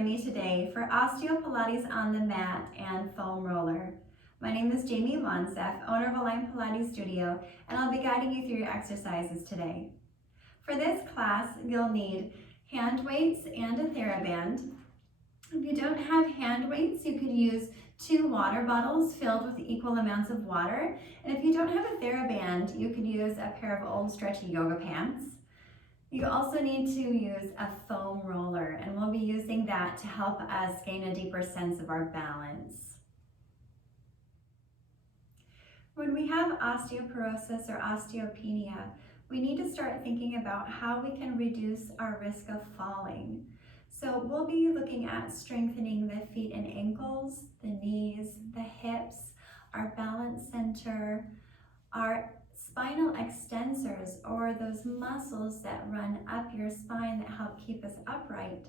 join me today for OsteoPilates on the mat and foam roller. My name is Jamie Monsef, owner of Align Pilates Studio, and I'll be guiding you through your exercises today. For this class, you'll need hand weights and a TheraBand. If you don't have hand weights, you could use 2 water bottles filled with equal amounts of water. And if you don't have a TheraBand, you could use a pair of old stretchy yoga pants. You also need to use a foam roller, and we'll be using that to help us gain a deeper sense of our balance. When we have osteoporosis or osteopenia, we need to start thinking about how we can reduce our risk of falling. So we'll be looking at strengthening the feet and ankles, the knees, the hips, our balance center, our spinal extensors, or those muscles that run up your spine that help keep us upright,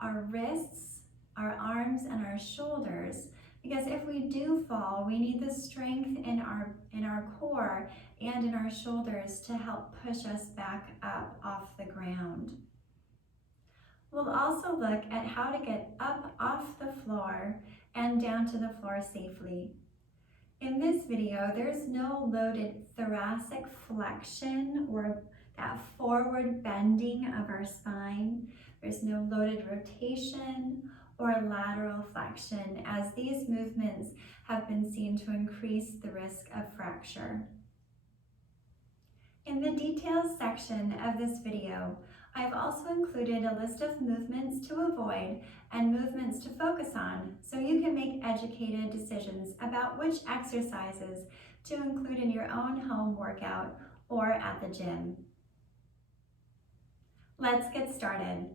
our wrists, our arms, and our shoulders. Because if we do fall, we need the strength in our core and in our shoulders to help push us back up off the ground. We'll also look at how to get up off the floor and down to the floor safely. In this video, there's no loaded thoracic flexion or that forward bending of our spine. There's no loaded rotation or lateral flexion, as these movements have been seen to increase the risk of fracture. In the details section of this video, I've also included a list of movements to avoid and movements to focus on, so you can make educated decisions about which exercises to include in your own home workout or at the gym. Let's get started.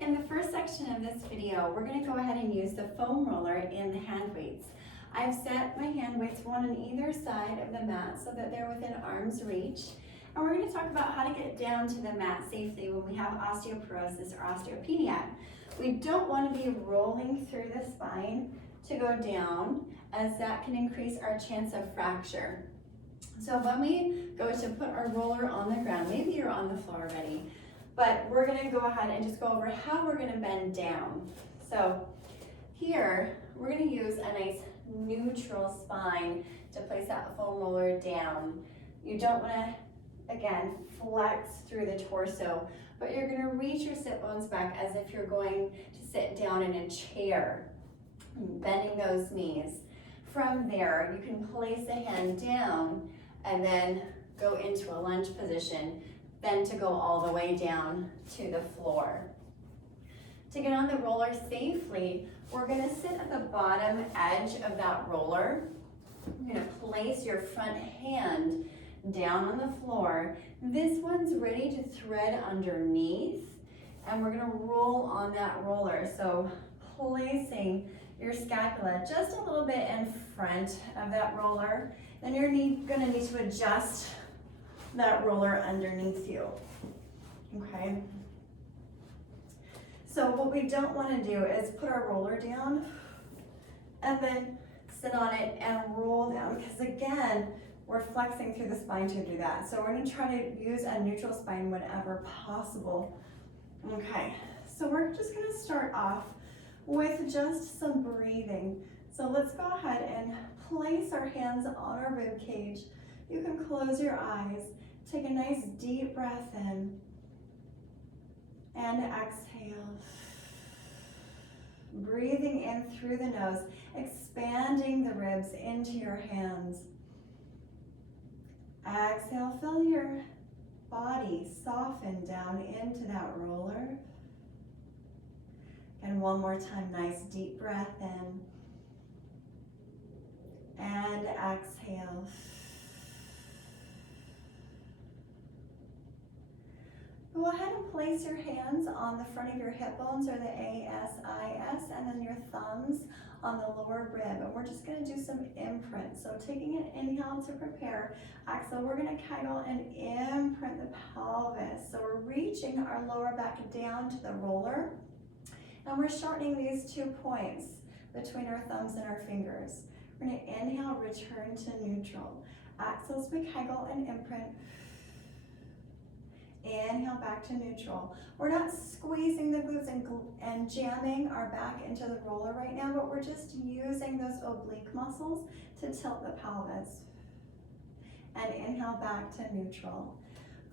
In the first section of this video, we're going to go ahead and use the foam roller in the hand weights. I've set my hand weights one on either side of the mat so that they're within arm's reach. And we're going to talk about how to get down to the mat safely when we have osteoporosis or osteopenia. We don't want to be rolling through the spine to go down, as that can increase our chance of fracture. So when we go to put our roller on the ground, maybe you're on the floor already, but we're going to go ahead and just go over how we're going to bend down. So here, we're going to use a nice neutral spine to place that foam roller down. You don't want to, again, flex through the torso, but you're going to reach your sit bones back as if you're going to sit down in a chair, bending those knees. From there, you can place a hand down and then go into a lunge position, then to go all the way down to the floor. To get on the roller safely, we're going to sit at the bottom edge of that roller. You're going to place your front hand down on the floor. This one's ready to thread underneath, and we're going to roll on that roller. So placing your scapula just a little bit in front of that roller. Then you're going to need to adjust that roller underneath you. Okay? So what we don't want to do is put our roller down and then sit on it and roll down, because again, we're flexing through the spine to do that. So we're going to try to use a neutral spine whenever possible. Okay, so we're just going to start off with just some breathing. So let's go ahead and place our hands on our rib cage. You can close your eyes, take a nice deep breath in, and exhale. Breathing in through the nose, expanding the ribs into your hands. Exhale, feel your body soften down into that roller. And one more time, nice deep breath in. And exhale. Go ahead and place your hands on the front of your hip bones, or the ASIS, and then your thumbs on the lower rib. And we're just going to do some imprint. So taking an inhale to prepare. Exhale, we're going to kegel and imprint the pelvis. So we're reaching our lower back down to the roller. And we're shortening these 2 points between our thumbs and our fingers. We're going to inhale, return to neutral. Exhale as we kegel and imprint. Inhale back to neutral. We're not squeezing the glutes and jamming our back into the roller right now, but we're just using those oblique muscles to tilt the pelvis. And inhale back to neutral.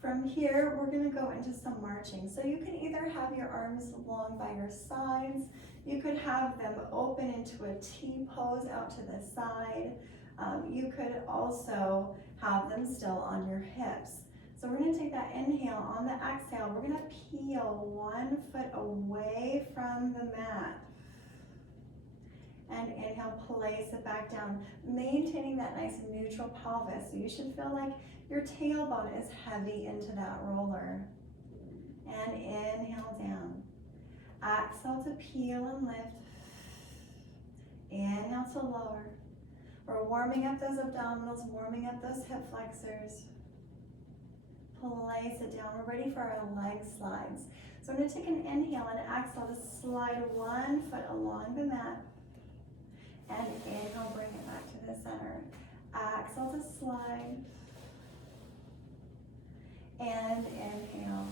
From here, we're gonna go into some marching. So you can either have your arms long by your sides, you could have them open into a T pose out to the side. You could also have them still on your hips. So we're gonna take that inhale. On the exhale, we're gonna peel 1 foot away from the mat. And inhale, place it back down, maintaining that nice neutral pelvis. So you should feel like your tailbone is heavy into that roller. And inhale down. Exhale to peel and lift. Inhale to lower. We're warming up those abdominals, warming up those hip flexors. Place it down. We're ready for our leg slides. So I'm going to take an inhale and exhale to slide 1 foot along the mat. And inhale, bring it back to the center. Exhale to slide. And inhale.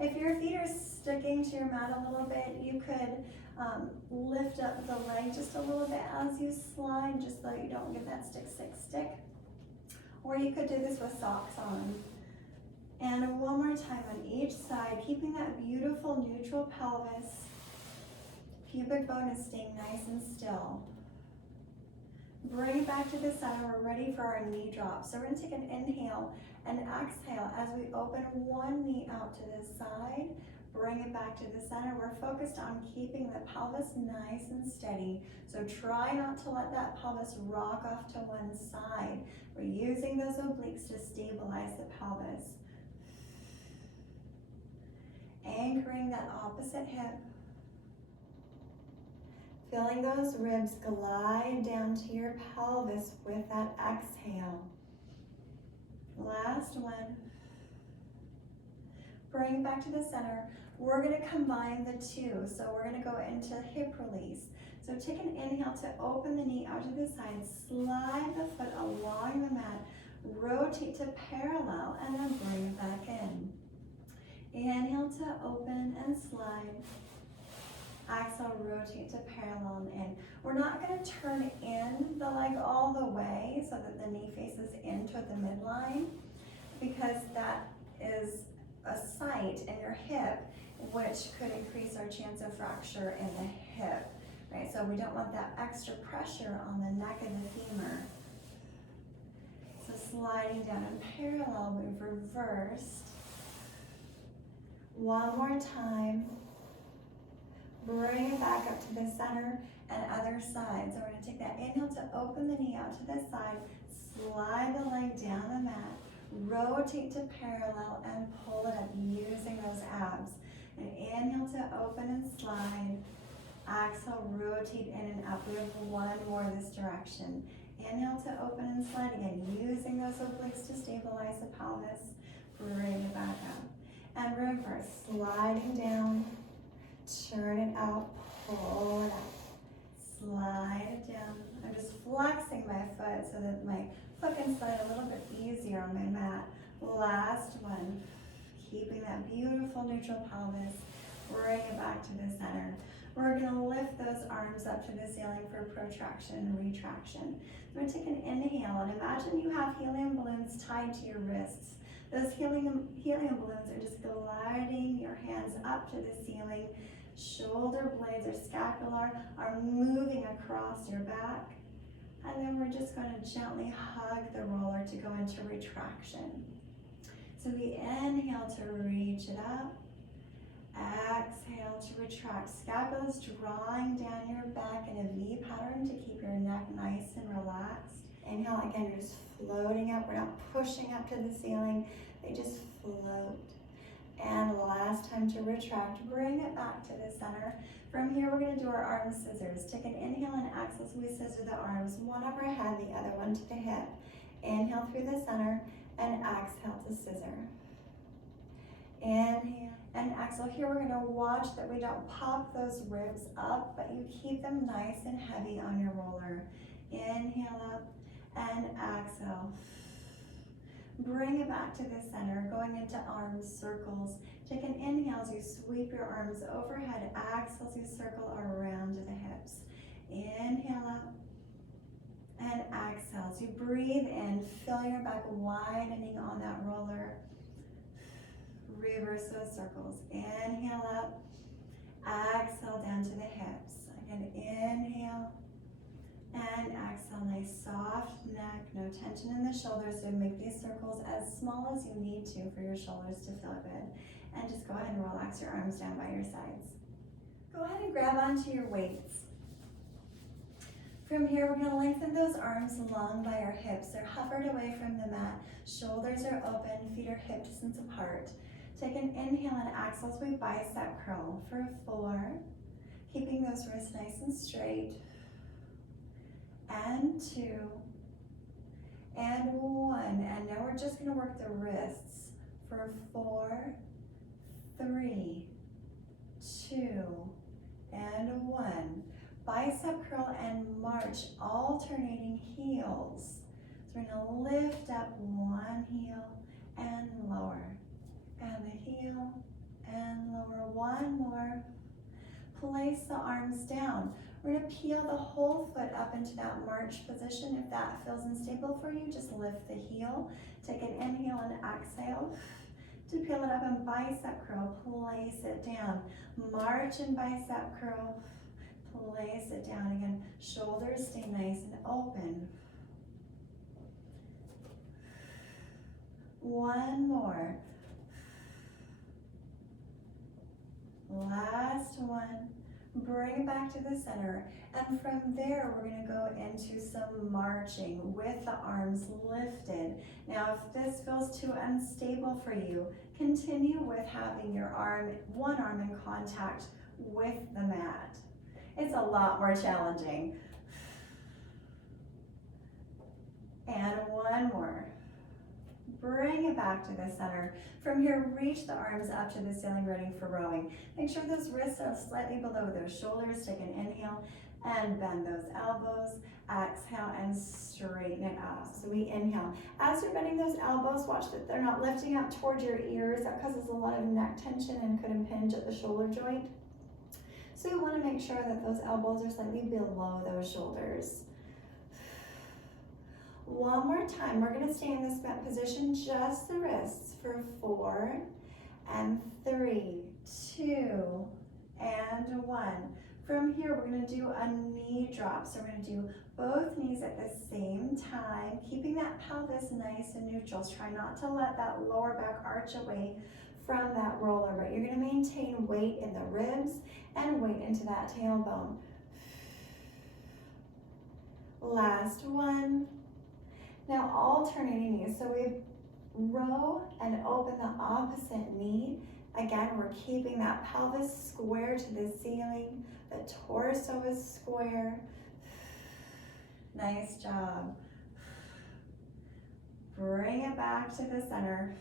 If your feet are sticking to your mat a little bit, you could lift up the leg just a little bit as you slide, just so you don't get that stick. Or you could do this with socks on. And one more time on each side, keeping that beautiful neutral pelvis. Pubic bone is staying nice and still. Bring it back to the center. We're ready for our knee drop. So we're going to take an inhale and exhale as we open one knee out to the side. Bring it back to the center. We're focused on keeping the pelvis nice and steady. So try not to let that pelvis rock off to one side. We're using those obliques to stabilize the pelvis. Anchoring that opposite hip. Feeling those ribs glide down to your pelvis with that exhale. Last one. Bring it back to the center. We're going to combine the two. So we're going to go into hip release. So take an inhale to open the knee out to the side. Slide the foot along the mat. Rotate to parallel and then bring it back in. Inhale to open and slide. Exhale, rotate to parallel and in. We're not going to turn in the leg all the way so that the knee faces in toward the midline, because that is a site in your hip which could increase our chance of fracture in the hip, right? So we don't want that extra pressure on the neck of the femur. So sliding down in parallel, move reversed. One more time. Bring it back up to the center and other side. So we're going to take that inhale to open the knee out to the side, slide the leg down the mat, rotate to parallel and pull it up using those abs. And inhale to open and slide. Exhale, rotate in and up. We have one more this direction. Inhale to open and slide again, using those obliques to stabilize the pelvis. Bring it back up. And reverse, sliding down. Turn it out, pull it up, slide it down. I'm just flexing my foot so that my foot can slide a little bit easier on my mat. Last one, keeping that beautiful neutral pelvis. Bring it back to the center. We're going to lift those arms up to the ceiling for protraction and retraction. We're going to take an inhale and imagine you have helium balloons tied to your wrists. Those helium balloons are just gliding your hands up to the ceiling. Shoulder blades or scapula are moving across your back. And then we're just going to gently hug the roller to go into retraction. So we inhale to reach it up. Exhale to retract. Scapula is drawing down your back in a V pattern to keep your neck nice and relaxed. Inhale, again, you're just floating up. We're not pushing up to the ceiling. They just float. And last time to retract, bring it back to the center. From here, we're going to do our arm scissors. Take an inhale and exhale, so we scissor the arms, one overhead, the other one to the hip. Inhale through the center, and exhale to scissor. Inhale and exhale. Here, we're going to watch that we don't pop those ribs up, but you keep them nice and heavy on your roller. Inhale up and exhale. Bring it back to the center, going into arm circles. Take an inhale as you sweep your arms overhead. Exhale as you circle around to the hips. Inhale up and exhale. As you breathe in, feel your back widening on that roller. Reverse those circles. Inhale up, exhale down to the hips. Again, inhale and exhale. Nice soft neck, no tension in the shoulders. So make these circles as small as you need to for your shoulders to feel good. And just go ahead and relax your arms down by your sides. Go ahead and grab onto your weights. From here, we're going to lengthen those arms long by our hips. They're hovered away from the mat. Shoulders are open, feet are hip distance apart. Take an inhale and exhale as we bicep curl for 4. Keeping those wrists nice and straight. And 2. And 1. And now we're just going to work the wrists for 4, 3, 2, and 1. Bicep curl and march, alternating heels. So we're going to lift up one heel and lower. And the heel and lower. One more. Place the arms down. We're going to peel the whole foot up into that march position. If that feels unstable for you, just lift the heel. Take an inhale and exhale to peel it up and bicep curl. Place it down. March and bicep curl. Place it down again. Shoulders stay nice and open. One more. Last one. Bring it back to the center. And from there, we're going to go into some marching with the arms lifted. Now, if this feels too unstable for you, continue with having your one arm in contact with the mat. It's a lot more challenging. And one more. Bring it back to the center. From here, reach the arms up to the ceiling, ready for rowing. Make sure those wrists are slightly below those shoulders. Take an inhale and bend those elbows. Exhale and straighten it up. So we inhale. As you're bending those elbows, watch that they're not lifting up toward your ears. That causes a lot of neck tension and could impinge at the shoulder joint. So you want to make sure that those elbows are slightly below those shoulders. One more time, we're going to stay in this bent position, just the wrists for 4 and 3, 2, and 1. From here, we're going to do a knee drop. So we're going to do both knees at the same time, keeping that pelvis nice and neutral. Try not to let that lower back arch away from that roller, but you're going to maintain weight in the ribs and weight into that tailbone. Last one. Now alternating knees. So we row and open the opposite knee. Again, we're keeping that pelvis square to the ceiling. The torso is square. Nice job. Bring it back to the center.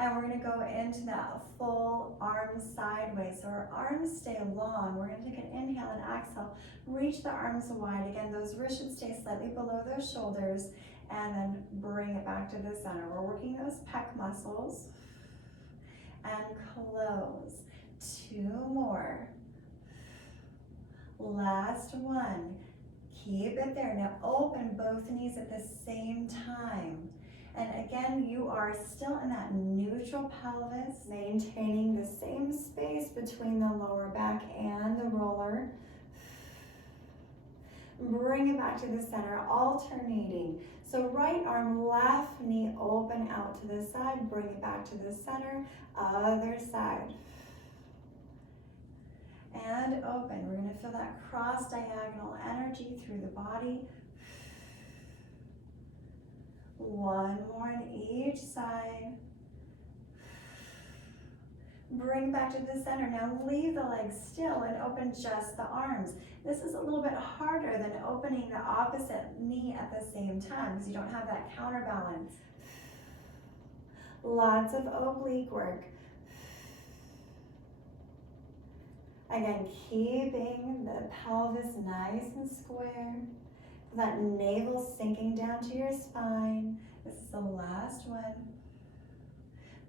And we're going to go into that full arms sideways. So our arms stay long. We're going to take an inhale and exhale. Reach the arms wide. Again, those wrists should stay slightly below those shoulders. And then bring it back to the center. We're working those pec muscles. And close. 2 more. Last one. Keep it there. Now open both knees at the same time. And again, you are still in that neutral pelvis, maintaining the same space between the lower back and the roller. Bring it back to the center, alternating. So right arm, left knee open out to the side. Bring it back to the center, other side. And open. We're going to feel that cross diagonal energy through the body. One more on each side. Bring back to the center. Now leave the legs still and open just the arms. This is a little bit harder than opening the opposite knee at the same time because you don't have that counterbalance. Lots of oblique work. Again, keeping the pelvis nice and square. That navel sinking down to your spine. This is the last one.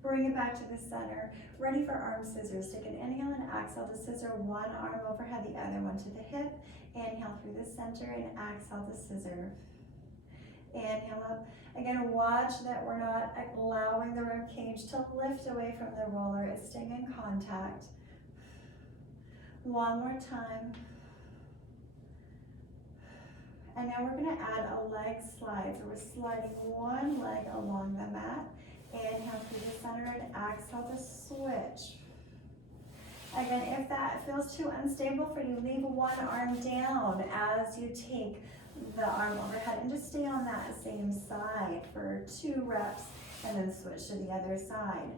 Bring it back to the center. Ready for arm scissors. Take an inhale and exhale to scissor one arm overhead, the other one to the hip. Inhale through the center and exhale to scissor. Inhale up. Again, watch that we're not allowing the rib cage to lift away from the roller. It's staying in contact. One more time. And now we're going to add a leg slide. So we're sliding one leg along the mat. Inhale through the center and exhale to switch. Again, if that feels too unstable for you, leave one arm down as you take the arm overhead and just stay on that same side for 2 reps and then switch to the other side.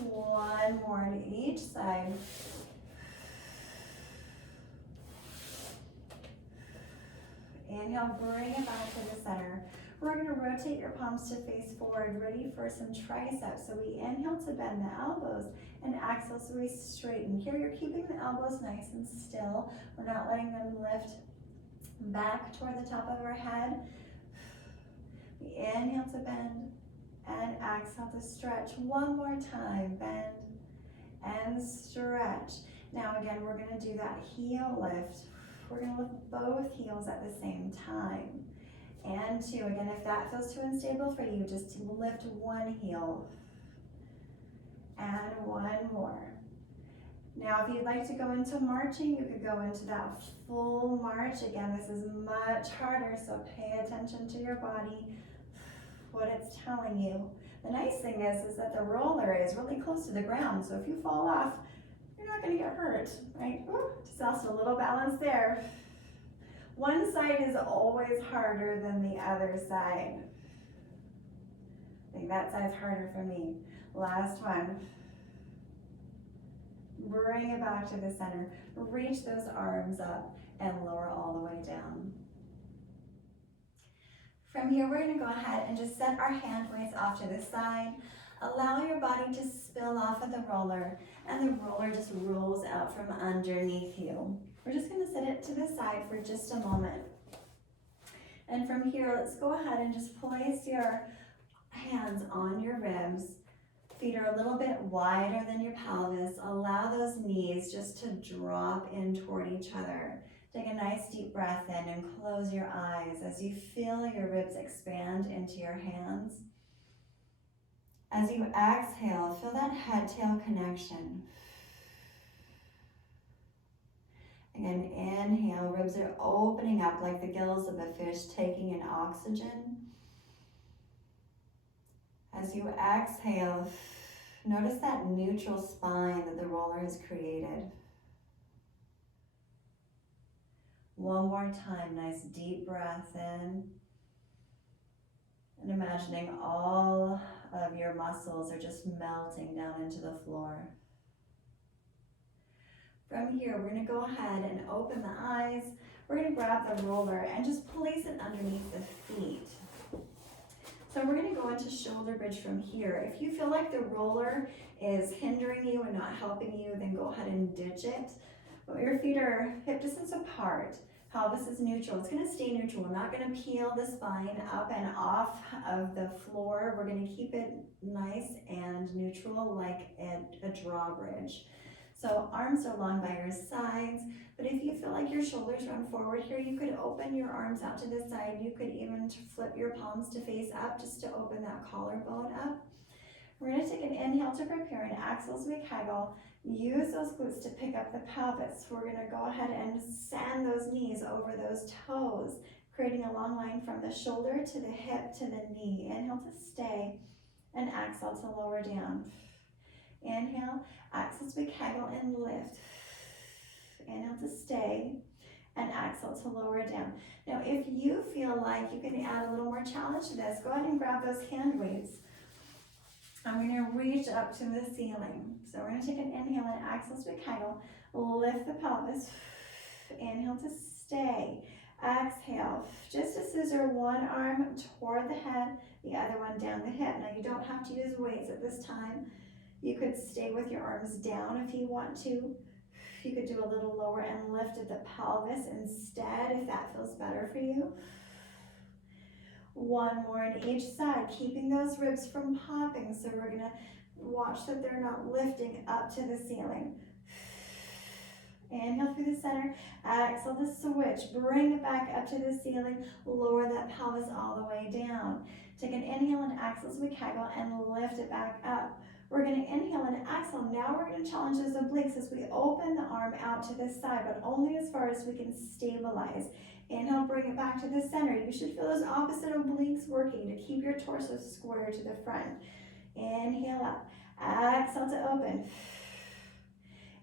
One more to each side. Inhale, bring it back to the center. We're going to rotate your palms to face forward, ready for some triceps. So we inhale to bend the elbows and exhale so we straighten. Here you're keeping the elbows nice and still. We're not letting them lift back toward the top of our head. We inhale to bend and exhale to stretch. One more time, bend and stretch. Now again, we're going to do that heel lift. We're going to lift both heels at the same time. And 2, again, if that feels too unstable for you, just lift one heel. And one more. Now, if you'd like to go into marching, you could go into that full march. Again, this is much harder, so pay attention to your body, what it's telling you. The nice thing is that the roller is really close to the ground, so if you fall off, you're not going to get hurt, right? Just also a little balance there. One side is always harder than the other side. I think that side's harder for me. Last one. Bring it back to the center. Reach those arms up and lower all the way down. From here, we're going to go ahead and just set our hand weights off to the side. Allow your body to spill off of the roller, and the roller just rolls out from underneath you. We're just going to set it to the side for just a moment. And from here, let's go ahead and just place your hands on your ribs. Feet are a little bit wider than your pelvis. Allow those knees just to drop in toward each other. Take a nice deep breath in and close your eyes as you feel your ribs expand into your hands. As you exhale, feel that head-tail connection. Again, inhale, ribs are opening up like the gills of a fish taking in oxygen. As you exhale, notice that neutral spine that the roller has created. One more time, nice deep breath in. And imagining all of your muscles are just melting down into the floor. From here, we're going to go ahead and open the eyes. We're going to grab the roller and just place it underneath the feet. So we're going to go into shoulder bridge from here. If you feel like the roller is hindering you and not helping you, then go ahead and ditch it. But your feet are hip distance apart. Pelvis is neutral. It's going to stay neutral. We're not going to peel the spine up and off of the floor. We're going to keep it nice and neutral like a drawbridge. So arms are long by your sides, but if you feel like your shoulders run forward here, you could open your arms out to the side. You could even flip your palms to face up just to open that collarbone up. We're going to take an inhale to prepare an exhale as we kegel. Use those glutes to pick up the pelvis. We're going to go ahead and sand those knees over those toes, creating a long line from the shoulder to the hip to the knee. Inhale to stay and exhale to lower down. Inhale, exhale as we kegel and lift. Inhale to stay and exhale to lower down. Now, if you feel like you can add a little more challenge to this, go ahead and grab those hand weights. I'm going to reach up to the ceiling. So we're going to take an inhale and exhale as we kegel. Lift the pelvis. Inhale to stay. Exhale, just to scissor one arm toward the head, the other one down the hip. Now you don't have to use weights at this time. You could stay with your arms down if you want to. You could do a little lower and lift at the pelvis instead if that feels better for you. One more on each side, keeping those ribs from popping. So we're gonna watch that they're not lifting up to the ceiling. Inhale through the center, exhale to switch. Bring it back up to the ceiling, lower that pelvis all the way down. Take an inhale and exhale as we kegel and lift it back up. We're gonna inhale and exhale. Now we're gonna challenge those obliques as we open the arm out to this side, but only as far as we can stabilize. Inhale, bring it back to the center. You should feel those opposite obliques working to keep your torso square to the front. Inhale up, exhale to open.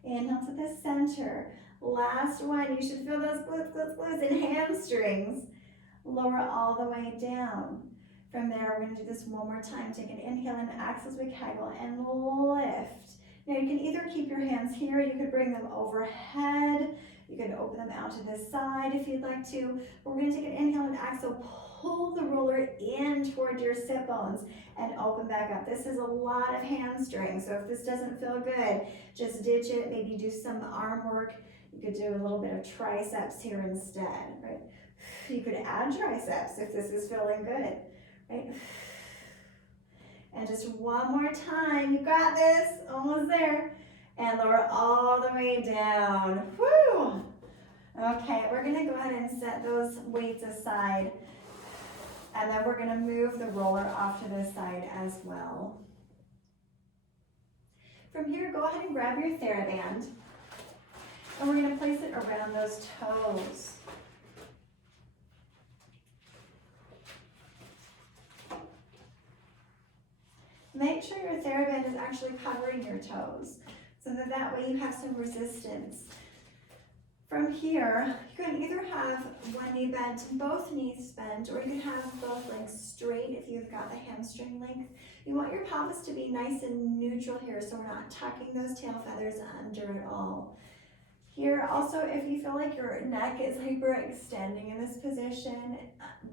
Inhale to the center. Last one. You should feel those glutes, glutes, glutes, and hamstrings. Lower all the way down. From there, we're going to do this one more time. Take an inhale and exhale as we kegel and lift. Now you can either keep your hands here, you could bring them overhead, you could open them out to the side if you'd like to. But we're going to take an inhale and exhale, pull the roller in toward your sit bones and open back up. This is a lot of hamstrings, so if this doesn't feel good, just ditch it. Maybe do some arm work. You could do a little bit of triceps here instead, right? You could add triceps if this is feeling good, right? And just one more time. You got this. Almost there. And lower all the way down. Woo! Okay, we're going to go ahead and set those weights aside. And then we're going to move the roller off to the side as well. From here, go ahead and grab your TheraBand. And we're going to place it around those toes. Make sure your TheraBand is actually covering your toes so that way you have some resistance. From here, you can either have one knee bent, both knees bent, or you can have both legs straight if you've got the hamstring length. You want your pelvis to be nice and neutral here so we're not tucking those tail feathers under at all. Here also, if you feel like your neck is hyperextending in this position,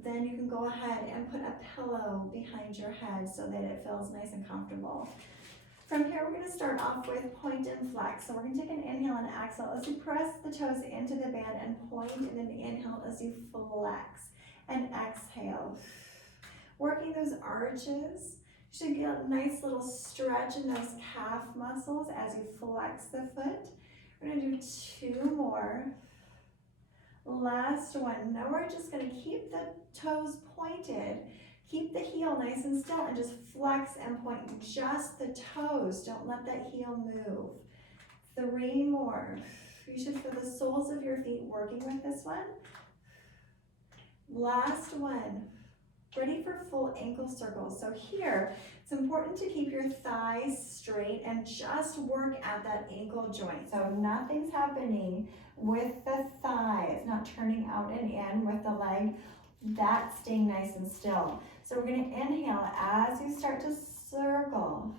then you can go ahead and put a pillow behind your head so that it feels nice and comfortable. From here, we're going to start off with point and flex. So we're going to take an inhale and exhale as you press the toes into the band and point, and then inhale as you flex and exhale. Working those arches, you should get a nice little stretch in those calf muscles as you flex the foot. We're going to do two more. Last one. Now we're just going to keep the toes pointed. Keep the heel nice and still and just flex and point just the toes. Don't let that heel move. Three more. You should feel the soles of your feet working with this one. Last one. Ready for full ankle circles. So here, it's important to keep your thighs straight and just work at that ankle joint. So nothing's happening with the thigh. It's not turning out and in with the leg. That's staying nice and still. So we're going to inhale as you start to circle.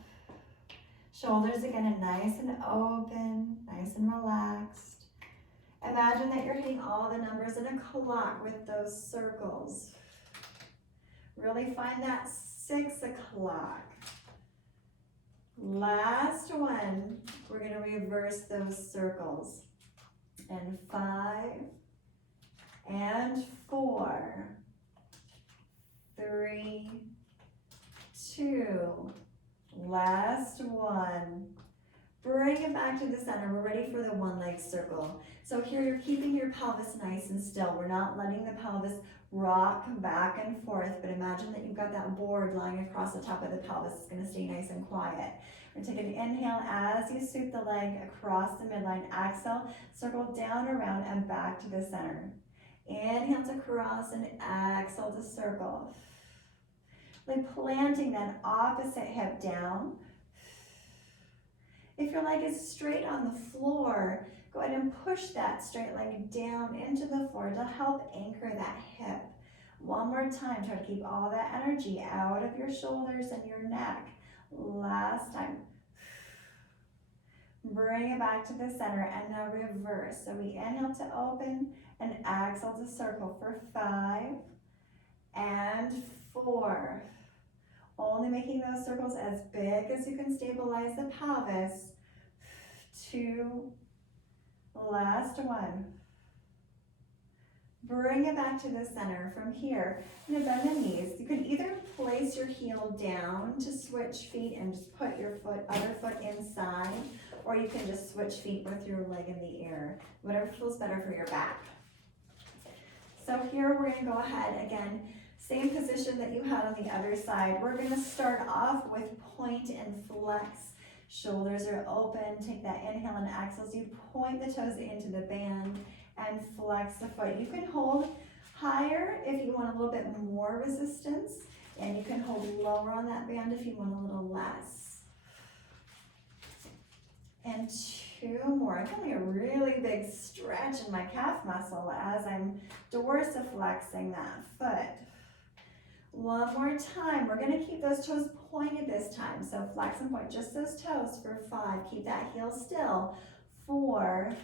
Shoulders again nice and open, nice and relaxed. Imagine that you're hitting all the numbers in a clock with those circles. Really find that 6 o'clock. Last one, we're going to reverse those circles. And 5, and 4, 3, 2, last one. Bring it back to the center. We're ready for the one leg circle. So here you're keeping your pelvis nice and still. We're not letting the pelvis rock back and forth, but imagine that you've got that board lying across the top of the pelvis. It's going to stay nice and quiet. We're going to take an inhale as you sweep the leg across the midline. Exhale, circle down, around, and back to the center. Inhale to cross and exhale to circle. Like planting that opposite hip down. If your leg is straight on the floor, go ahead and push that straight leg down into the floor to help anchor that hip. One more time, try to keep all that energy out of your shoulders and your neck. Last time. Bring it back to the center and now reverse. So we inhale to open and exhale to circle for 5 and 4. Only making those circles as big as you can stabilize the pelvis. 2, last one. Bring it back to the center. From here, I'm gonna bend the knees. You can either place your heel down to switch feet and just put your other foot inside, or you can just switch feet with your leg in the air, whatever feels better for your back. So here we're gonna go ahead again, same position that you had on the other side. We're gonna start off with point and flex. Shoulders are open. Take that inhale and exhale as you point the toes into the band and flex the foot. You can hold higher if you want a little bit more resistance, and you can hold lower on that band if you want a little less. And 2 more. I'm feeling a really big stretch in my calf muscle as I'm dorsiflexing that foot. 1 more time. We're going to keep those toes pointed this time. So flex and point just those toes for 5. Keep that heel still. 4,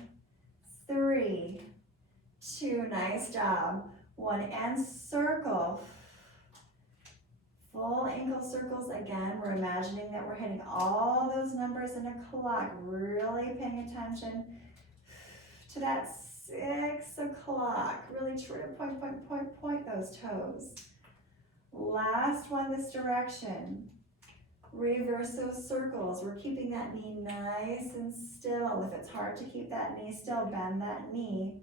3, 2, nice job. 1, and circle. Full ankle circles again. We're imagining that we're hitting all those numbers in a clock, really paying attention to that 6 o'clock. Really try to point those toes. Last one this direction. Reverse those circles. We're keeping that knee nice and still. If it's hard to keep that knee still, bend that knee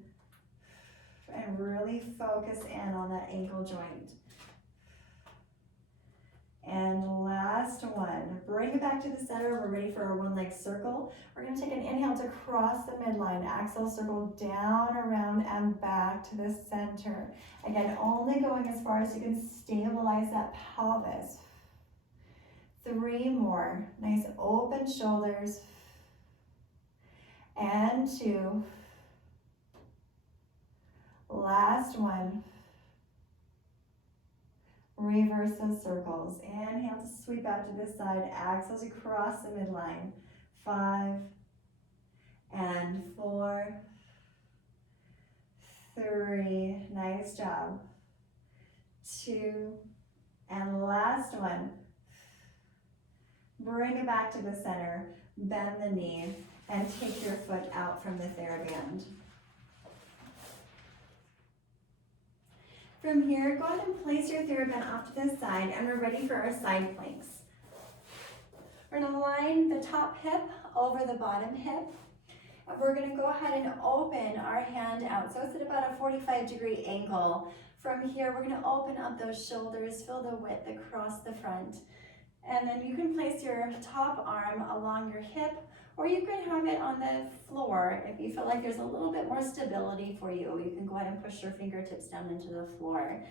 and really focus in on that ankle joint. And last one. Bring it back to the center. We're ready for our 1-leg circle. We're going to take an inhale to cross the midline. Exhale, circle down, around, and back to the center. Again, only going as far as you can stabilize that pelvis. 3 more. Nice open shoulders. And 2. Last one. Reverse those circles. Inhale to sweep out to this side. Exhale to cross the midline. 5 and 4, 3. Nice job. 2 and last one. Bring it back to the center. Bend the knee and take your foot out from the TheraBand. From here, go ahead and place your TheraBand off to the side, and we're ready for our side planks. We're going to line the top hip over the bottom hip, and we're going to go ahead and open our hand out. So it's at about a 45-degree angle. From here, we're going to open up those shoulders, feel the width across the front. And then you can place your top arm along your hip, or you can have it on the floor. If you feel like there's a little bit more stability for you, you can go ahead and push your fingertips down into the floor.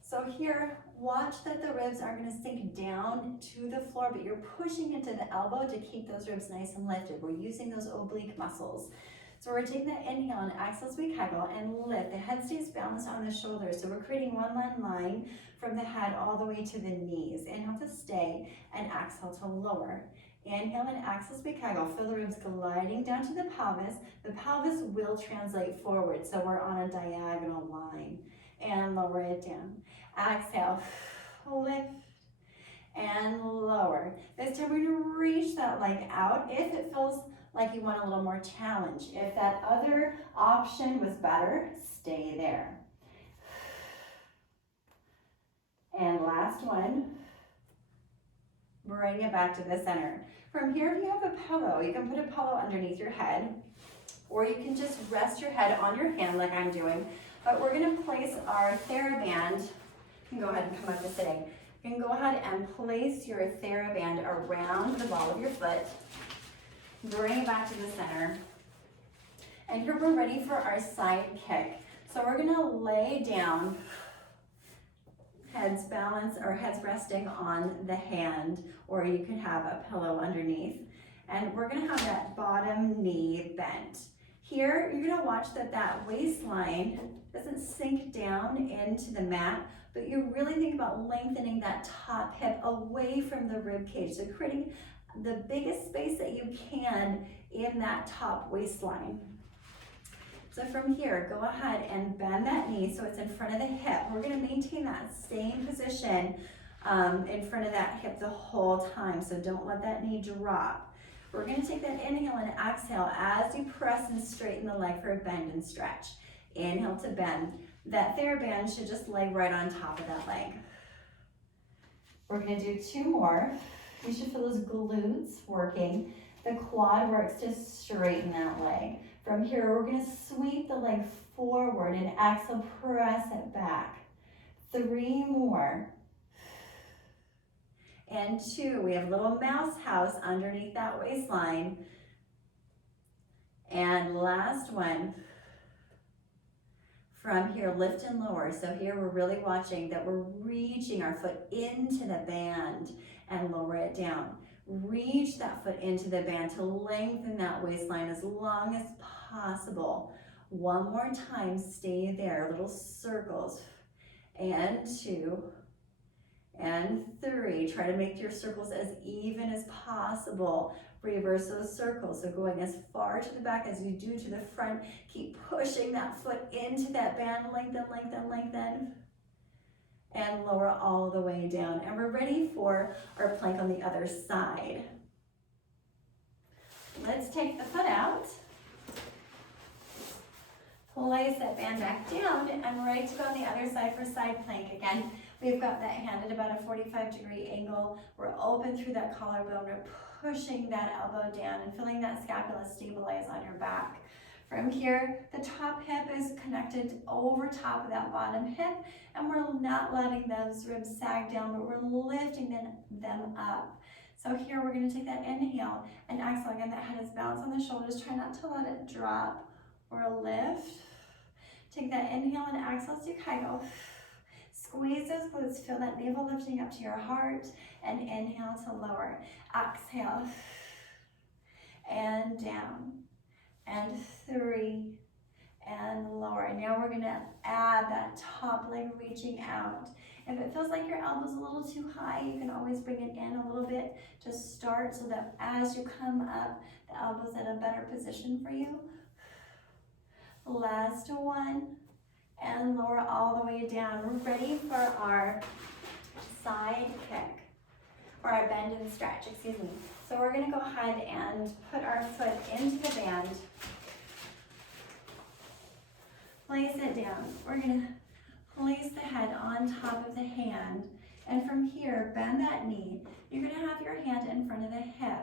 So here, watch that the ribs are going to sink down to the floor, but you're pushing into the elbow to keep those ribs nice and lifted. We're using those oblique muscles. So we're taking that inhale and exhale as we kegel and lift. The head stays balanced on the shoulders. So we're creating one line from the head all the way to the knees. Inhale to stay and exhale to lower. Inhale and exhale as we kegel. Feel the ribs gliding down to the pelvis. The pelvis will translate forward, so we're on a diagonal line. And lower it down. Exhale, lift, and lower. This time we're going to reach that leg out if it feels like you want a little more challenge. If that other option was better, stay there. And last one. Bring it back to the center. From here, if you have a pillow, you can put a pillow underneath your head, or you can just rest your head on your hand like I'm doing. But we're going to place our TheraBand. You can go ahead and come up to sitting. You can go ahead and place your TheraBand around the ball of your foot. Bring it back to the center. And here we're ready for our side kick. So we're going to lay down, heads balanced or heads resting on the hand, or you can have a pillow underneath. And we're going to have that bottom knee bent. Here, you're going to watch that that waistline doesn't sink down into the mat, but you really think about lengthening that top hip away from the rib cage. So creating the biggest space that you can in that top waistline. So from here, go ahead and bend that knee so it's in front of the hip. We're going to maintain that same position in front of that hip the whole time, so don't let that knee drop. We're going to take that inhale and exhale as you press and straighten the leg for a bend and stretch. Inhale to bend, That TheraBand should just lay right on top of that leg. We're gonna do 2 more. You should feel those glutes working. The quad works to straighten that leg. From here, we're gonna sweep the leg forward and exhale, press it back. 3 more. And 2, we have a little mouse house underneath that waistline. And last one. From here, lift and lower. So here we're really watching that we're reaching our foot into the band and lower it down. Reach that foot into the band to lengthen that waistline as long as possible. 1 more time, stay there, little circles. And 2, and 3. Try to make your circles as even as possible. Reverse those circles, so going as far to the back as you do to the front. Keep pushing that foot into that band, lengthen, lengthen, lengthen. And lower all the way down. And we're ready for our plank on the other side. Let's take the foot out. Place that band back down, and we're ready to go on the other side for side plank again. We've got that hand at about a 45-degree angle. We're open through that collarbone. We're pushing that elbow down and feeling that scapula stabilize on your back. From here, the top hip is connected over top of that bottom hip, and we're not letting those ribs sag down, but we're lifting them up. So here we're going to take that inhale and exhale. Again, that head is balanced on the shoulders. Try not to let it drop or lift. Take that inhale and exhale as you kind of squeeze those glutes. Feel that navel lifting up to your heart, and inhale to lower. Exhale and down, and 3, and lower. Now we're going to add that top leg reaching out. If it feels like your elbow's a little too high, you can always bring it in a little bit to start so that as you come up, the elbow's in a better position for you. Last one, and lower all the way down. We're ready for our side kick, or our bend and stretch, excuse me. So we're gonna go ahead and put our foot into the band. Place it down. We're gonna place the head on top of the hand. And from here, bend that knee. You're gonna have your hand in front of the hip.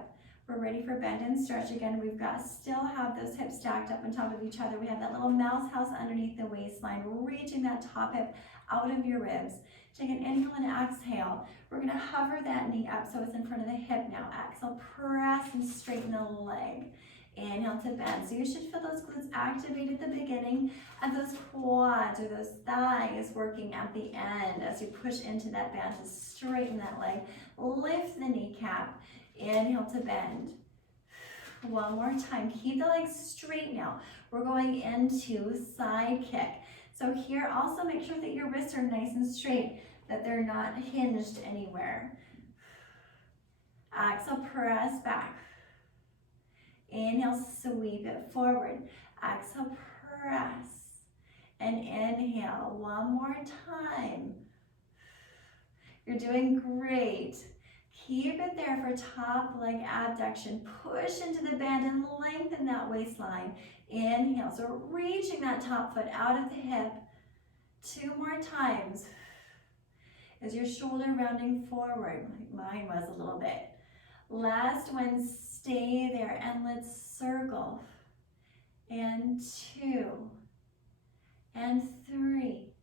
We're ready for bend and stretch again. We've got still have those hips stacked up on top of each other. We have that little mouse house underneath the waistline, reaching that top hip out of your ribs. Take an inhale and exhale. We're gonna hover that knee up so it's in front of the hip now. Exhale, press and straighten the leg. Inhale to bend. So you should feel those glutes activate at the beginning and those quads or those thighs working at the end as you push into that band to straighten that leg. Lift the kneecap. Inhale to bend. 1 more time. Keep the legs straight now. We're going into side kick. So here also make sure that your wrists are nice and straight, that they're not hinged anywhere. Exhale, press back. Inhale, sweep it forward. Exhale, press. And inhale, 1 more time. You're doing great. Keep it there for top leg abduction. Push into the band and lengthen that waistline. Inhale, so reaching that top foot out of the hip. 2 more times. Is your shoulder rounding forward? Mine was a little bit. Last one, stay there and let's circle. And 2, and 3.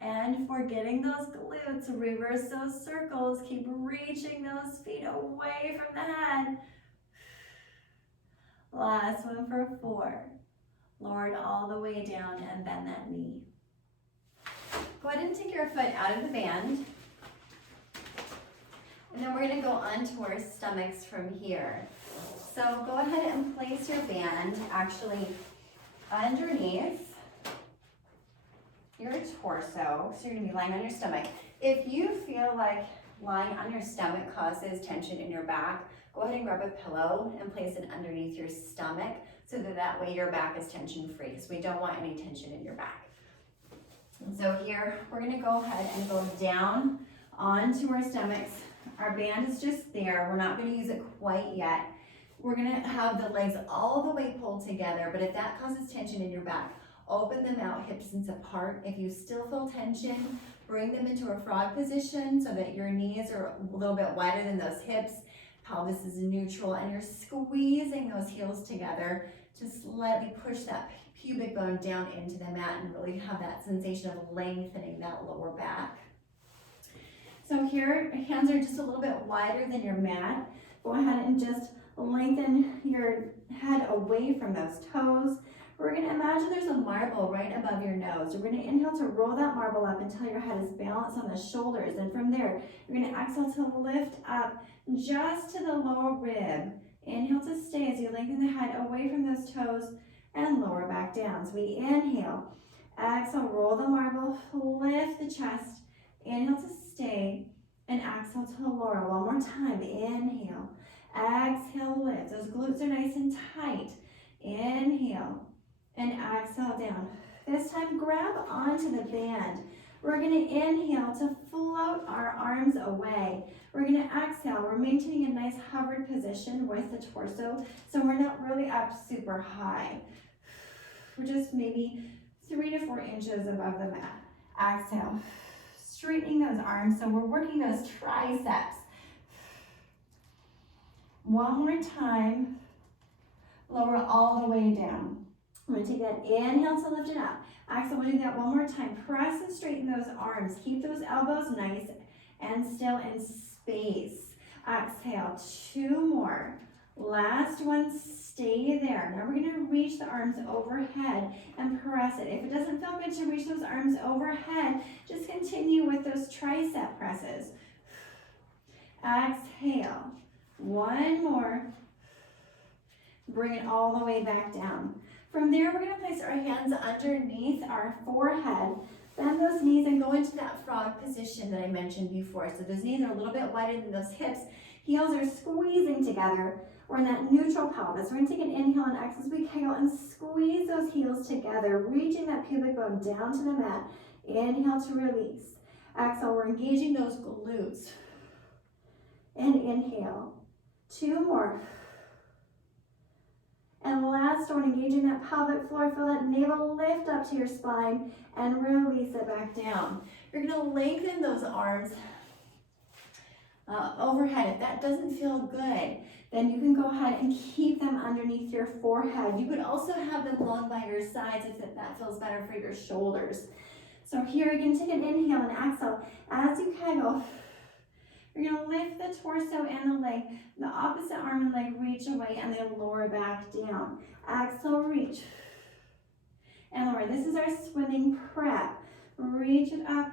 And for getting those glutes, reverse those circles. Keep reaching those feet away from the head. Last one for 4. Lower it all the way down and bend that knee. Go ahead and take your foot out of the band. And then we're going to go onto our stomachs from here. So go ahead and place your band actually underneath your torso. So you're going to be lying on your stomach. If you feel like lying on your stomach causes tension in your back, go ahead and grab a pillow and place it underneath your stomach so that way your back is tension free, because we don't want any tension in your back. So here we're going to go ahead and go down onto our stomachs. Our band is just there. We're not going to use it quite yet. We're going to have the legs all the way pulled together, but if that causes tension in your back, Open them out, hip distance apart. If you still feel tension, bring them into a frog position so that your knees are a little bit wider than those hips. Pelvis is neutral, and you're squeezing those heels together to slightly push that pubic bone down into the mat and really have that sensation of lengthening that lower back. So here, hands are just a little bit wider than your mat. Go ahead and just lengthen your head away from those toes. We're going to imagine there's a marble right above your nose. We're going to inhale to roll that marble up until your head is balanced on the shoulders. And from there, you're going to exhale to lift up just to the lower rib. Inhale to stay as you lengthen the head away from those toes and lower back down. So we inhale, exhale, roll the marble, lift the chest, inhale to stay, and exhale to lower. One more time, inhale, exhale, lift. Those glutes are nice and tight. Inhale, and exhale down. This time, grab onto the band. We're going to inhale to float our arms away. We're going to exhale. We're maintaining a nice hovered position with the torso, so we're not really up super high. We're just maybe 3 to 4 inches above the mat. Exhale, straightening those arms, so we're working those triceps. One more time, lower all the way down. I'm going to take that inhale to lift it up. Exhale, we'll do that one more time. Press and straighten those arms. Keep those elbows nice and still in space. Exhale, 2 more. Last one, stay there. Now we're going to reach the arms overhead and press it. If it doesn't feel good to reach those arms overhead, just continue with those tricep presses. Exhale, 1 more. Bring it all the way back down. From there, we're going to place our hands underneath our forehead. Bend those knees and go into that frog position that I mentioned before. So those knees are a little bit wider than those hips. Heels are squeezing together. We're in that neutral pelvis. We're going to take an inhale and exhale as we kegel and squeeze those heels together, reaching that pubic bone down to the mat. Inhale to release. Exhale, we're engaging those glutes. And inhale. 2 more. And last one, engaging that pelvic floor. Feel that navel lift up to your spine and release it back down. You're going to lengthen those arms overhead. If that doesn't feel good, then you can go ahead and keep them underneath your forehead. You could also have them long by your sides if that feels better for your shoulders. So here, you're going to take an inhale and exhale. As you kegel, you're going to lift the torso and the leg, the opposite arm and leg reach away and then lower back down. Exhale, reach and lower. This is our swimming prep. Reach it up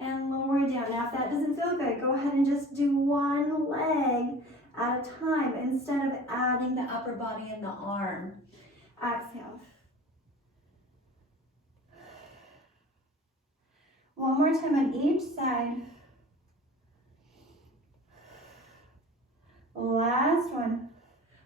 and lower it down. Now, if that doesn't feel good, go ahead and just do one leg at a time instead of adding the upper body and the arm. Exhale. One more time on each side. Last one.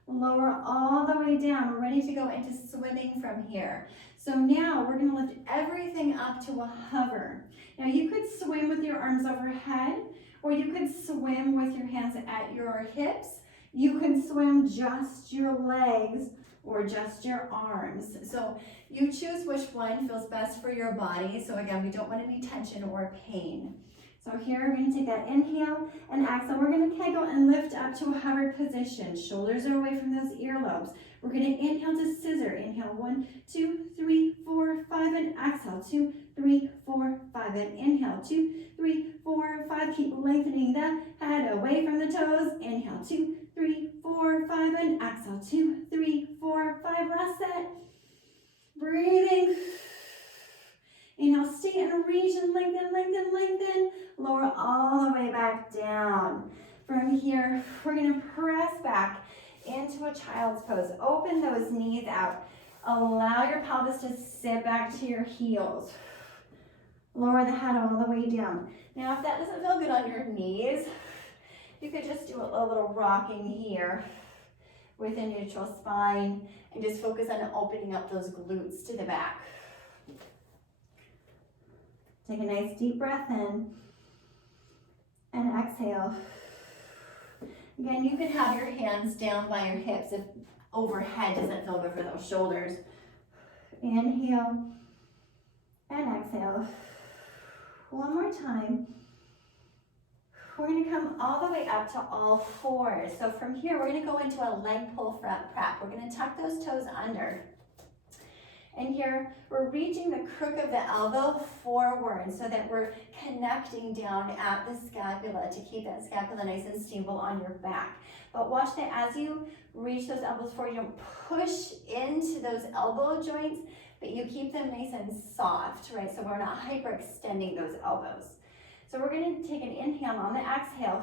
Lower all the way down. We're ready to go into swimming from here. So now we're going to lift everything up to a hover. Now you could swim with your arms overhead, or you could swim with your hands at your hips. You can swim just your legs or just your arms. So you choose which one feels best for your body. So again, we don't want any tension or pain. So here, we're going to take that inhale and exhale. We're going to kegel and lift up to a hovered position. Shoulders are away from those earlobes. We're going to inhale to scissor. Inhale, 1, 2, 3, 4, 5, and exhale, 2, 3, 4, 5, and inhale, 2, 3, 4, 5. Keep lengthening the head away from the toes. Inhale, 2, 3, 4, 5, and exhale, 2, 3, 4, 5. Last set. Breathing. Inhale, stay and reach and lengthen, lengthen, lengthen. Lower all the way back down. From here, we're going to press back into a child's pose. Open those knees out. Allow your pelvis to sit back to your heels. Lower the head all the way down. Now, if that doesn't feel good on your knees, you could just do a little rocking here with a neutral spine and just focus on opening up those glutes to the back. Take a nice deep breath in and exhale. Again, you can have your hands down by your hips if overhead doesn't feel good for those shoulders. Inhale and exhale. One more time. We're going to come all the way up to all fours. So from here, we're going to go into a leg pull front prep. We're going to tuck those toes under. And here, we're reaching the crook of the elbow forward so that we're connecting down at the scapula to keep that scapula nice and stable on your back. But watch that as you reach those elbows forward, you don't push into those elbow joints, but you keep them nice and soft, right? So we're not hyperextending those elbows. So we're going to take an inhale on the exhale.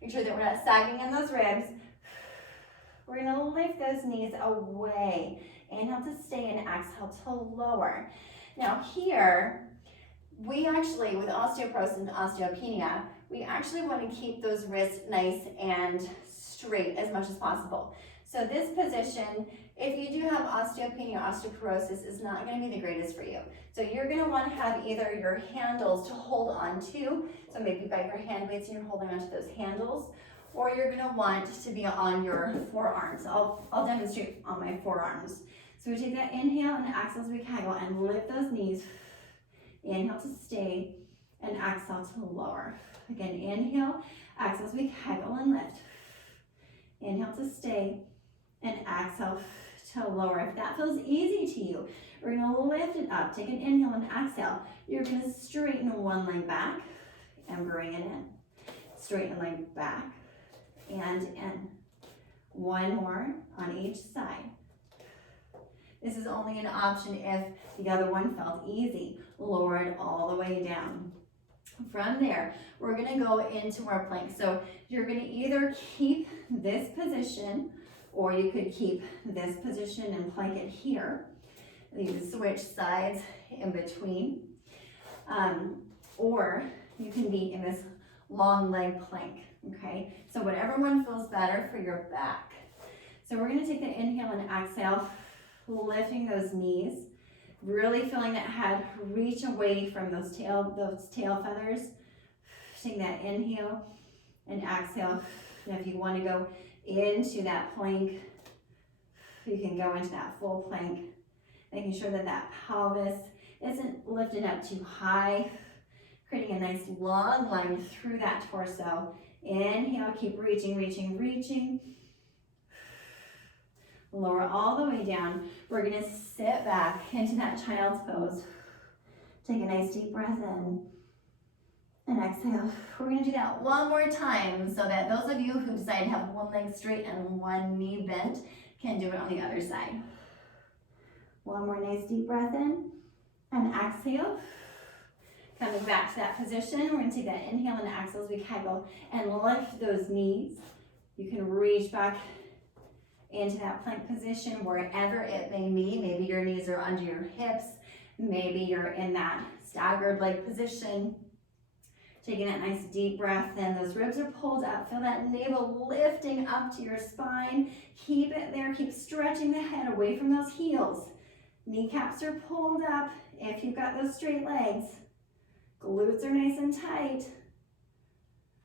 Make sure that we're not sagging in those ribs. We're going to lift those knees away. Inhale to stay and exhale to lower. Now here, we actually, with osteoporosis and osteopenia, we actually want to keep those wrists nice and straight as much as possible. So this position, if you do have osteopenia or osteoporosis, is not going to be the greatest for you. So you're going to want to have either your handles to hold on to, so maybe you've got your hand weights and you're holding onto those handles, or you're going to want to be on your forearms. I'll demonstrate on my forearms. So we take that inhale and exhale as we kegel and lift those knees. Inhale to stay and exhale to lower. Again, inhale, exhale as we kegel and lift. Inhale to stay and exhale to lower. If that feels easy to you, we're going to lift it up. Take an inhale and exhale. You're going to straighten one leg back and bring it in. Straighten leg back and in. One more on each side. This is only an option if the other one felt easy. Lower it all the way down. From there, we're going to go into our plank. So you're going to either keep this position, or you could keep this position and plank it here. You can switch sides in between. Or you can be in this long leg plank, okay? So whatever one feels better for your back. So we're going to take the inhale and exhale, lifting those knees, really feeling that head reach away from those tail feathers. Take that inhale and exhale. And if you want to go into that plank, you can go into that full plank, making sure that that pelvis isn't lifted up too high, creating a nice long line through that torso. Inhale, keep reaching, reaching, reaching. Lower all the way down. We're going to sit back into that child's pose. Take a nice deep breath in and exhale. We're going to do that one more time so that those of you who decide to have one leg straight and one knee bent can do it on the other side. One more nice deep breath in and exhale. Coming back to that position, we're going to take that inhale and exhale as we kegel and lift those knees. You can reach back into that plank position wherever it may be. Maybe your knees are under your hips. Maybe you're in that staggered leg position. Taking that nice deep breath in. Those ribs are pulled up. Feel that navel lifting up to your spine. Keep it there. Keep stretching the head away from those heels. Kneecaps are pulled up if you've got those straight legs. Glutes are nice and tight.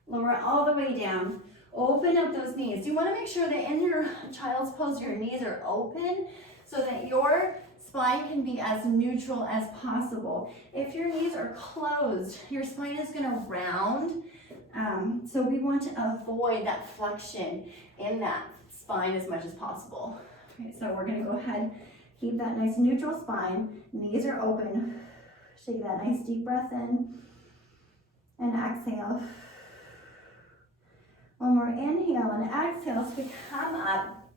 Lower all the way down. Open up those knees. You want to make sure that in your child's pose, your knees are open so that your spine can be as neutral as possible. If your knees are closed, your spine is going to round. So we want to avoid that flexion in that spine as much as possible. Okay, so we're going to go ahead, keep that nice neutral spine. Knees are open. Take that nice deep breath in and exhale. One more inhale and exhale as we come up.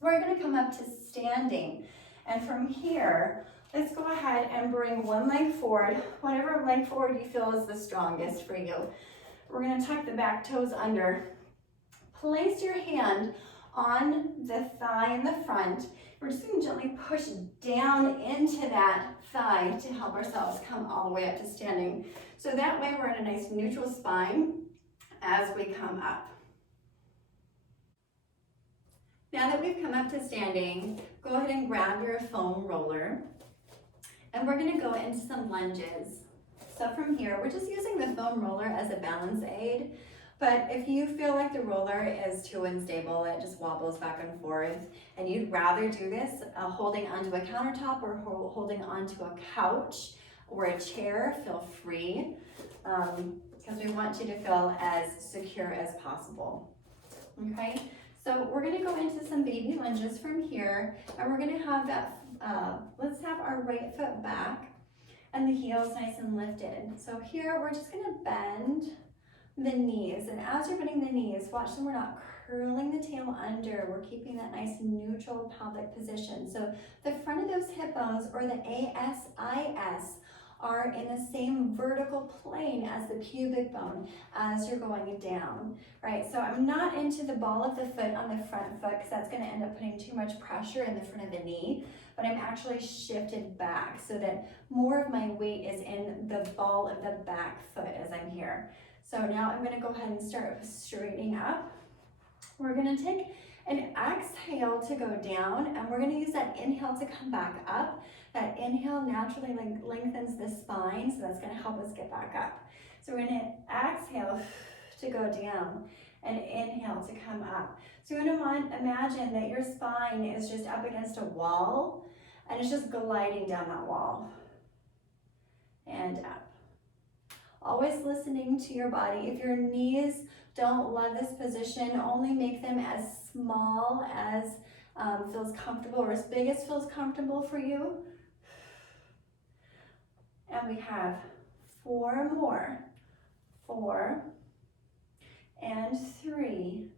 We're going to come up to standing. And from here, let's go ahead and bring one leg forward. Whatever leg forward you feel is the strongest for you. We're going to tuck the back toes under. Place your hand on the thigh in the front. We're just going to gently push down into that thigh to help ourselves come all the way up to standing. So that way we're in a nice neutral spine as we come up. Now that we've come up to standing, go ahead and grab your foam roller. And we're going to go into some lunges. So from here, we're just using the foam roller as a balance aid. But if you feel like the roller is too unstable, it just wobbles back and forth, and you'd rather do this holding onto a countertop or holding onto a couch or a chair, feel free, because we want you to feel as secure as possible. Okay, so we're going to go into some baby lunges from here, and we're going to have that, let's have our right foot back and the heels nice and lifted. So here we're just going to bend the knees, and as you're bending the knees, watch them, we're not curling the tail under, we're keeping that nice neutral pelvic position. So the front of those hip bones, or the ASIS, are in the same vertical plane as the pubic bone as you're going down, right? So I'm not into the ball of the foot on the front foot, because that's going to end up putting too much pressure in the front of the knee, but I'm actually shifted back so that more of my weight is in the ball of the back foot as I'm here. So now I'm going to go ahead and start straightening up. We're going to take an exhale to go down, and we're going to use that inhale to come back up. That inhale naturally lengthens the spine, so that's going to help us get back up. So we're going to exhale to go down and inhale to come up. So you're going to imagine that your spine is just up against a wall, and it's just gliding down that wall and up. Always listening to your body. If your knees don't love this position, only make them as small as feels comfortable, or as big as feels comfortable for you. And we have 4 more. 4 and 3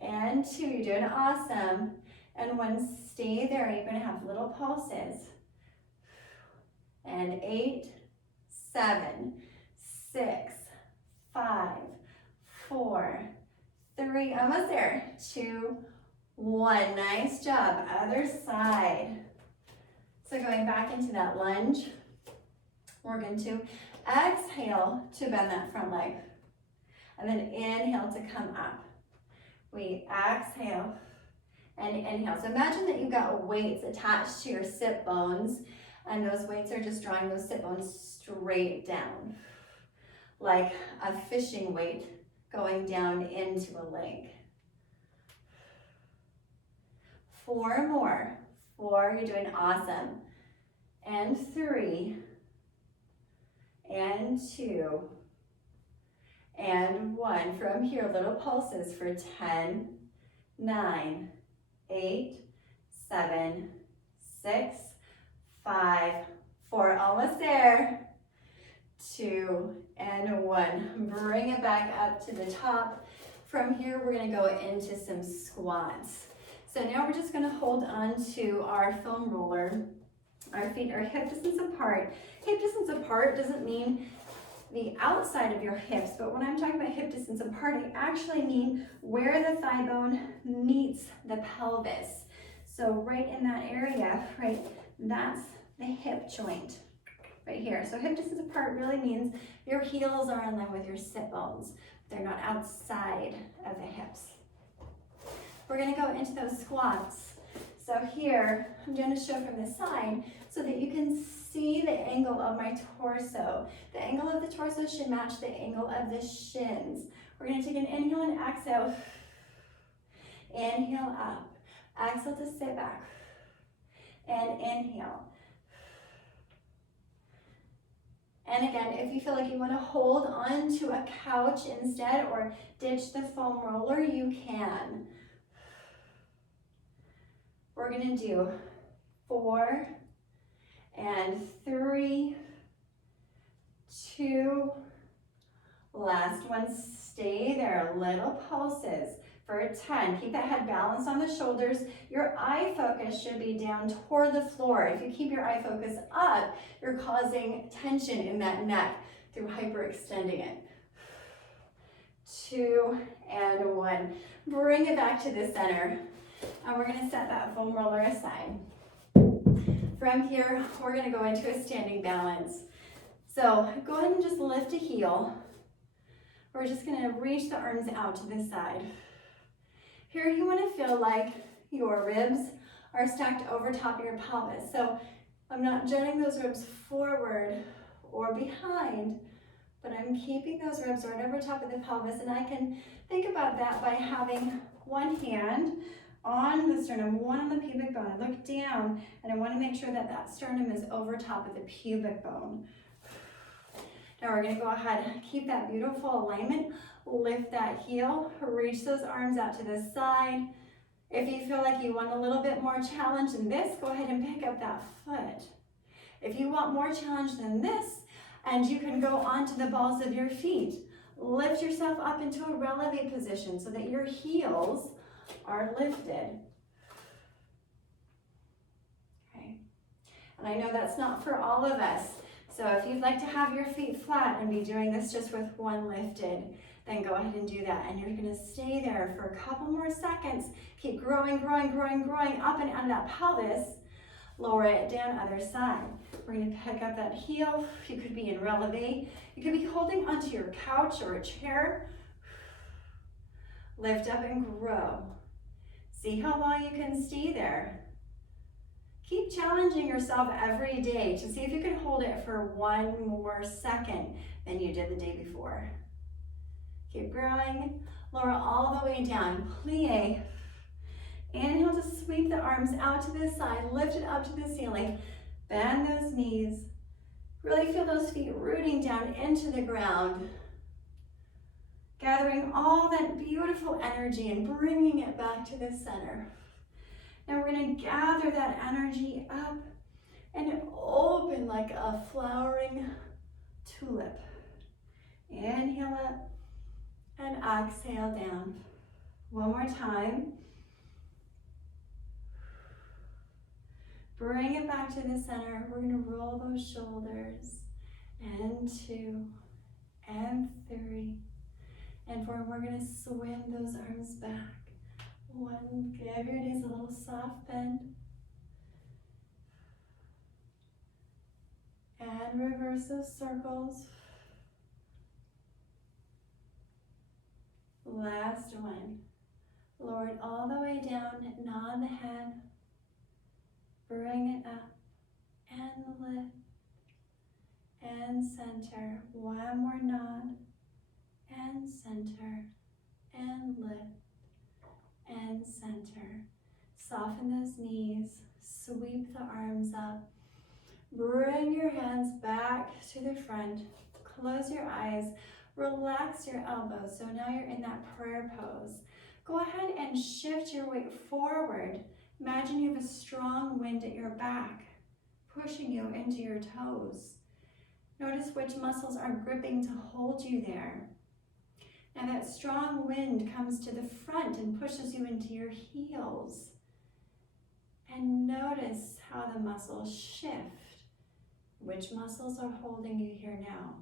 and 2. You're doing awesome. And 1, stay there. You're going to have little pulses. And 8, 7, 6, 5, 4, 3, almost there, 2, 1. Nice job. Other side. So going back into that lunge, we're going to exhale to bend that front leg, and then inhale to come up. We exhale and inhale. So imagine that you've got weights attached to your sit bones, and those weights are just drawing those sit bones straight down, like a fishing weight going down into a lake. 4 more. 4, you're doing awesome. And 3, and 2, and 1. From here, little pulses for 10, 9, 8, 7, 6, 5, 4, almost there. 2 and 1. Bring it back up to the top. From here, we're going to go into some squats. So now we're just going to hold on to our foam roller. Our feet are hip distance apart. Hip distance apart doesn't mean the outside of your hips, but when I'm talking about hip distance apart, I actually mean where the thigh bone meets the pelvis. So right in that area, right, that's the hip joint right here. So hip distance apart really means your heels are in line with your sit bones. They're not outside of the hips. We're going to go into those squats. So here, I'm going to show from the side so that you can see the angle of my torso. The angle of the torso should match the angle of the shins. We're going to take an inhale and exhale. Inhale up. Exhale to sit back. And inhale. And again, if you feel like you want to hold on to a couch instead or ditch the foam roller, you can. We're going to do 4 and 3, 2, last one, stay there, little pulses for 10. Keep that head balanced on the shoulders. Your eye focus should be down toward the floor. If you keep your eye focus up, you're causing tension in that neck through hyperextending it. 2 and 1. Bring it back to the center. And we're going to set that foam roller aside. From here, we're going to go into a standing balance. So go ahead and just lift a heel. We're just going to reach the arms out to the side. Here you want to feel like your ribs are stacked over top of your pelvis. So I'm not jutting those ribs forward or behind, but I'm keeping those ribs right over top of the pelvis, and I can think about that by having one hand on the sternum, one on the pubic bone. I look down, and I want to make sure that that sternum is over top of the pubic bone. Now we're going to go ahead and keep that beautiful alignment. Lift that heel, reach those arms out to the side. If you feel like you want a little bit more challenge than this, go ahead and pick up that foot. If you want more challenge than this, and you can go onto the balls of your feet, lift yourself up into a releve position so that your heels are lifted. Okay. And I know that's not for all of us. So if you'd like to have your feet flat and be doing this just with one lifted, then go ahead and do that. And you're gonna stay there for a couple more seconds. Keep growing, growing, growing, growing up and out of that pelvis. Lower it down, other side. We're gonna pick up that heel. You could be in releve. You could be holding onto your couch or a chair. Lift up and grow. See how long you can stay there. Keep challenging yourself every day to see if you can hold it for one more second than you did the day before. Keep growing. Lower all the way down. Plie. Inhale to sweep the arms out to the side. Lift it up to the ceiling. Bend those knees. Really feel those feet rooting down into the ground. Gathering all that beautiful energy and bringing it back to the center. Now we're going to gather that energy up and open like a flowering tulip. Inhale up and exhale down. One more time. Bring it back to the center. We're going to roll those shoulders. And 2, and 3, and 4. We're going to swim those arms back. 1, give your knees a little soft bend. And reverse those circles. Last one. Lower it all the way down, nod the head. Bring it up and lift and center. One more nod and center and lift and center. Soften those knees, sweep the arms up. Bring your hands back to the front. Close your eyes, relax your elbows. So now you're in that prayer pose. Go ahead and shift your weight forward. Imagine you have a strong wind at your back, pushing you into your toes. Notice which muscles are gripping to hold you there. Now that strong wind comes to the front and pushes you into your heels. And notice how the muscles shift. Which muscles are holding you here now?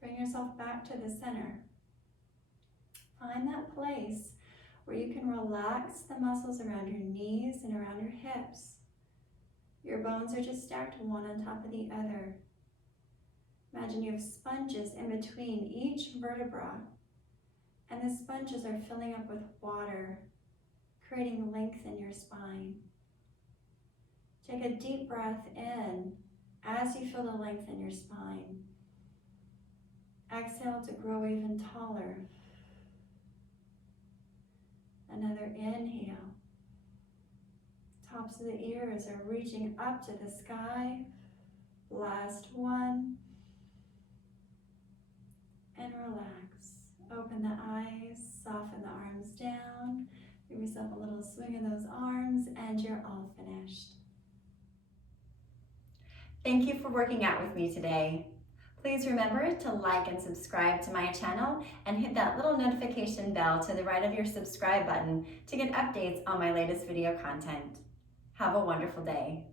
Bring yourself back to the center. Find that place where you can relax the muscles around your knees and around your hips. Your bones are just stacked one on top of the other. Imagine you have sponges in between each vertebra, and the sponges are filling up with water, creating length in your spine. Take a deep breath in as you feel the length in your spine. Exhale to grow even taller. Another inhale. Tops of the ears are reaching up to the sky. Last one. And relax. Open the eyes, soften the arms down. Give yourself a little swing of those arms, and you're all finished. Thank you for working out with me today. Please remember to like and subscribe to my channel and hit that little notification bell to the right of your subscribe button to get updates on my latest video content. Have a wonderful day.